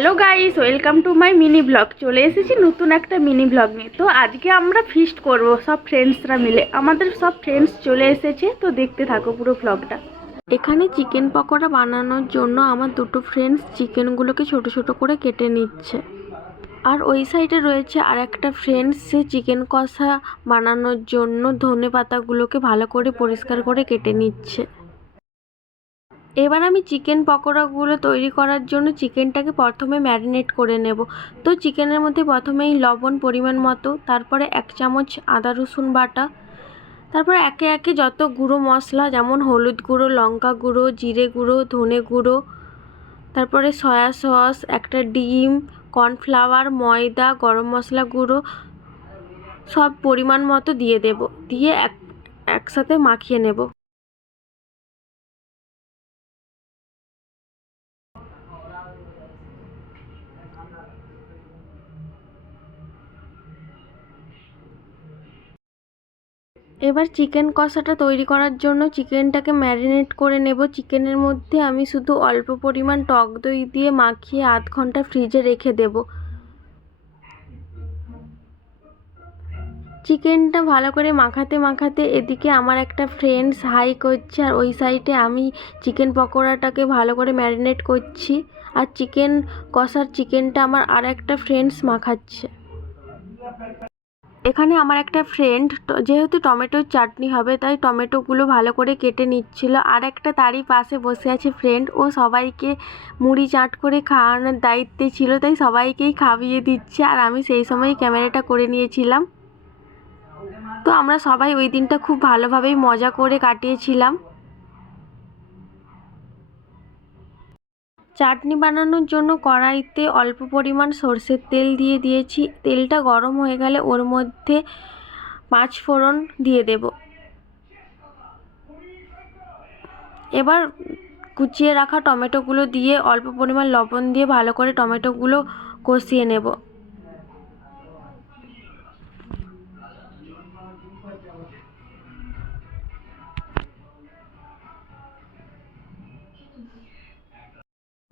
Hello guys, welcome to my mini blog. চলে এসেছি নতুন একটা মিনি ব্লগ নিয়ে। তো আজকে আমরা ফিস্ট করব সব ফ্রেন্ডসরা মিলে। আমাদের সব ফ্রেন্ডস চলে এসেছে, তো দেখতে থাকো পুরো ব্লগটা। এখানে চিকেন পকোড়া বানানোর জন্য আমার দুটো ফ্রেন্ডস চিকেনগুলোকে ছোট ছোট করে কেটে নিচ্ছে। আর ওই সাইডে রয়েছে আর একটা ফ্রেন্ডস, সে চিকেন কষা বানানোর জন্য ধনে পাতাগুলোকে ভালো করে পরিষ্কার করে কেটে নিচ্ছে। এবার আমি চিকেন পকোড়াগুলো তৈরি করার জন্য চিকেনটাকে প্রথমে ম্যারিনেট করে নেব। তো চিকেনের মধ্যে প্রথমেই লবণ পরিমাণ মতো, তারপরে 1 চামচ আদা রসুন বাটা, তারপরে একে একে যত গুঁড়ো মশলা যেমন হলুদ গুঁড়ো, লঙ্কা গুঁড়ো, জিরে গুঁড়ো, ধনে গুঁড়ো, তারপরে সয়া সস, একটা ডিম, কর্নফ্লাওয়ার, ময়দা, গরম মশলা গুঁড়ো সব পরিমাণ মতো দিয়ে দেব। দিয়ে একসাথে মাখিয়ে নেব। এবার চিকেন কষাটা তৈরি করার জন্য চিকেনটাকে ম্যারিনেট করে নেব। চিকেনের মধ্যে আমি শুধু অল্প পরিমাণ টক দই দিয়ে মাখিয়ে আধ ঘন্টা ফ্রিজে রেখে দেব। চিকেনটা ভালো করে মাখাতে মাখাতে এদিকে আমার একটা ফ্রেন্ডস হাই করছে, আর ওই সাইডে আমি চিকেন পকোড়াটাকে ভালো করে ম্যারিনেট করছি। আর চিকেন কষার চিকেনটা আমার আর একটা ফ্রেন্ডস মাখাচ্ছে। এখানে আমার একটা ফ্রেন্ড যেহেতু টমেটোর চাটনি হবে তাই টমেটোগুলো ভালো করে কেটে নিচ্ছিল। আর একটা তারই পাশে বসে আছে ফ্রেন্ড, ও সবাইকে মুড়ি চাট করে খাওয়ানোর দায়িত্বে ছিল, তাই সবাইকেই খাইয়ে দিচ্ছে। আর আমি সেই সময় ক্যামেরাটা করে নিয়েছিলাম। তো আমরা সবাই ওই দিনটা খুব ভালোভাবেই মজা করে কাটিয়েছিলাম। চাটনি বানানোর জন্য কড়াইতে অল্প পরিমাণ সর্ষের তেল দিয়ে দিয়েছি। তেলটা গরম হয়ে গেলে ওর মধ্যে 5 ফোড়ন দিয়ে দেব। এবার কুচিয়ে রাখা টমেটোগুলো দিয়ে অল্প পরিমাণ লবণ দিয়ে ভালো করে টমেটোগুলো কষিয়ে নেব।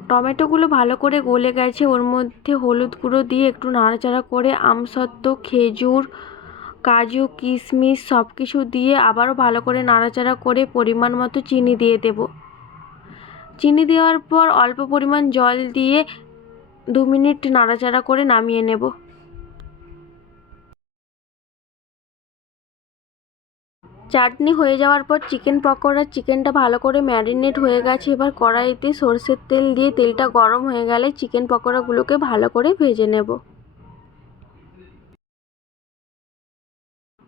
টমেটোগুলো ভালো করে গলে গেছে, ওর মধ্যে হলুদ গুঁড়ো দিয়ে একটু নাড়াচাড়া করে আমসত্ত্ব, খেজুর, কাজু, কিশমিশ সব কিছু দিয়ে আবারও ভালো করে নাড়াচাড়া করে পরিমাণ মতো চিনি দিয়ে দেব। চিনি দেওয়ার পর অল্প পরিমাণ জল দিয়ে 2 মিনিট নাড়াচাড়া করে নামিয়ে নেব। চাটনি হয়ে যাওয়ার পর চিকেনটা ভালো করে ম্যারিনেট হয়ে গেছে। এবার কড়াইতে সরষের তেল দিয়ে তেলটা গরম হয়ে গেলে চিকেন পকোড়াগুলোকে ভালো করে ভেজে নেব।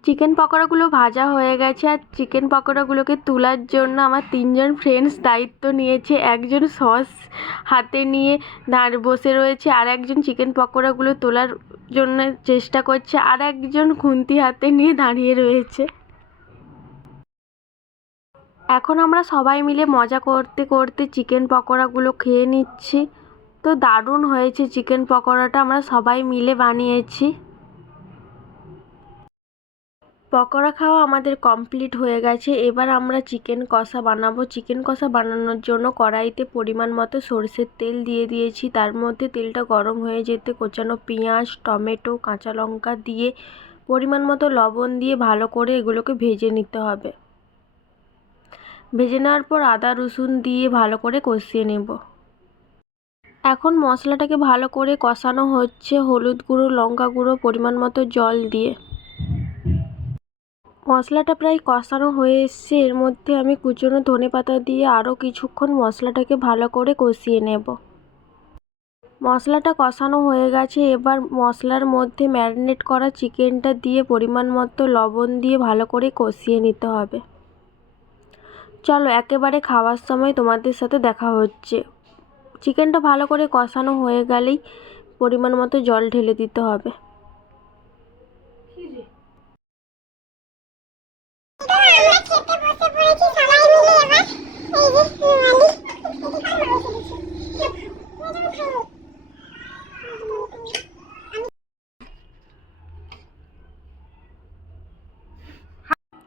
চিকেন পকোড়াগুলো ভাজা হয়ে গেছে, আর চিকেন পকোড়াগুলোকে তোলার জন্য আমার 3জন ফ্রেন্ডস দায়িত্ব নিয়েছে। একজন সস হাতে নিয়ে বসে রয়েছে, আর একজন চিকেন পকোড়াগুলো তোলার জন্য চেষ্টা করছে, আর একজন খুন্তি হাতে নিয়ে দাঁড়িয়ে রয়েছে। এখন আমরা সবাই মিলে মজা করতে করতে চিকেন পকোড়াগুলো খেয়ে নিচ্ছি। তো দারুণ হয়েছে চিকেন পকোড়াটা, আমরা সবাই মিলে বানিয়েছি। পকোড়া খাওয়া আমাদের কমপ্লিট হয়ে গেছে। এবার আমরা চিকেন কষা বানাবো। চিকেন কষা বানানোর জন্য কড়াইতে পরিমাণ মতো সরষের তেল দিয়ে দিয়েছি। তার মধ্যে তেলটা গরম হয়ে যেতে কোচানো পেঁয়াজ, টমেটো, কাঁচা লঙ্কা দিয়ে পরিমাণ মতো লবণ দিয়ে ভালো করে এগুলোকে ভেজে নিতে হবে। ভেজে নেওয়ার পর আদা রসুন দিয়ে ভালো করে কষিয়ে নেব। এখন মশলাটাকে ভালো করে কষানো হচ্ছে হলুদ গুঁড়ো, লঙ্কা গুঁড়ো, পরিমাণ মতো জল দিয়ে। মশলাটা প্রায় কষানো হয়ে এসছে। এর মধ্যে আমি কুচনো ধনেপাতা দিয়ে আরও কিছুক্ষণ মশলাটাকে ভালো করে কষিয়ে নেব। মশলাটা কষানো হয়ে গেছে। এবার মশলার মধ্যে ম্যারিনেট করা চিকেনটা দিয়ে পরিমাণ মতো লবণ দিয়ে ভালো করে কষিয়ে নিতে হবে। চলো একেবারে খাওয়ার সময় তোমাদের সাথে দেখা হচ্ছে। চিকেনটা ভালো করে কষানো হয়ে গেলেই পরিমাণ মতো জল ঢেলে দিতে হবে।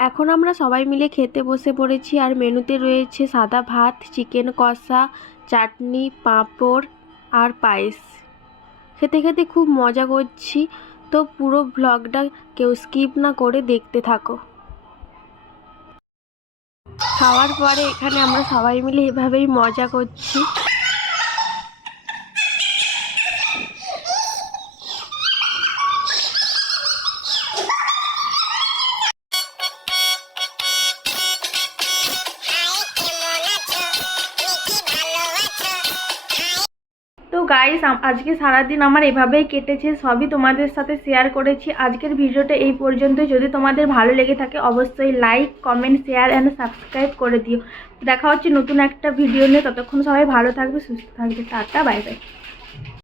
এখন আমরা সবাই মিলে খেতে বসে পড়েছি। আর মেনুতে রয়েছে সাদা ভাত, চিকেন কষা, চাটনি, পাঁপড়, আর পায়েস। খেতে খেতে খুব মজা করছি, তো পুরো ভ্লগটা কেউ স্কিপ না করে দেখতে থাকো। খাওয়ার পরে এখানে আমরা সবাই মিলে এভাবেই মজা করছি। তো গাইস, আজকে সারাদিন আমার এভাবেই কেটেছে, সবই তোমাদের সাথে শেয়ার করেছি। আজকের ভিডিওটা এই পর্যন্তই। যদি তোমাদের ভালো লেগে থাকে অবশ্যই like, comment, share and subscribe করে দিও। দেখা হচ্ছে নতুন একটা ভিডিও নিয়ে। ততক্ষণ সবাই ভালো থাকবে, সুস্থ থাকবে। Tata, bye bye.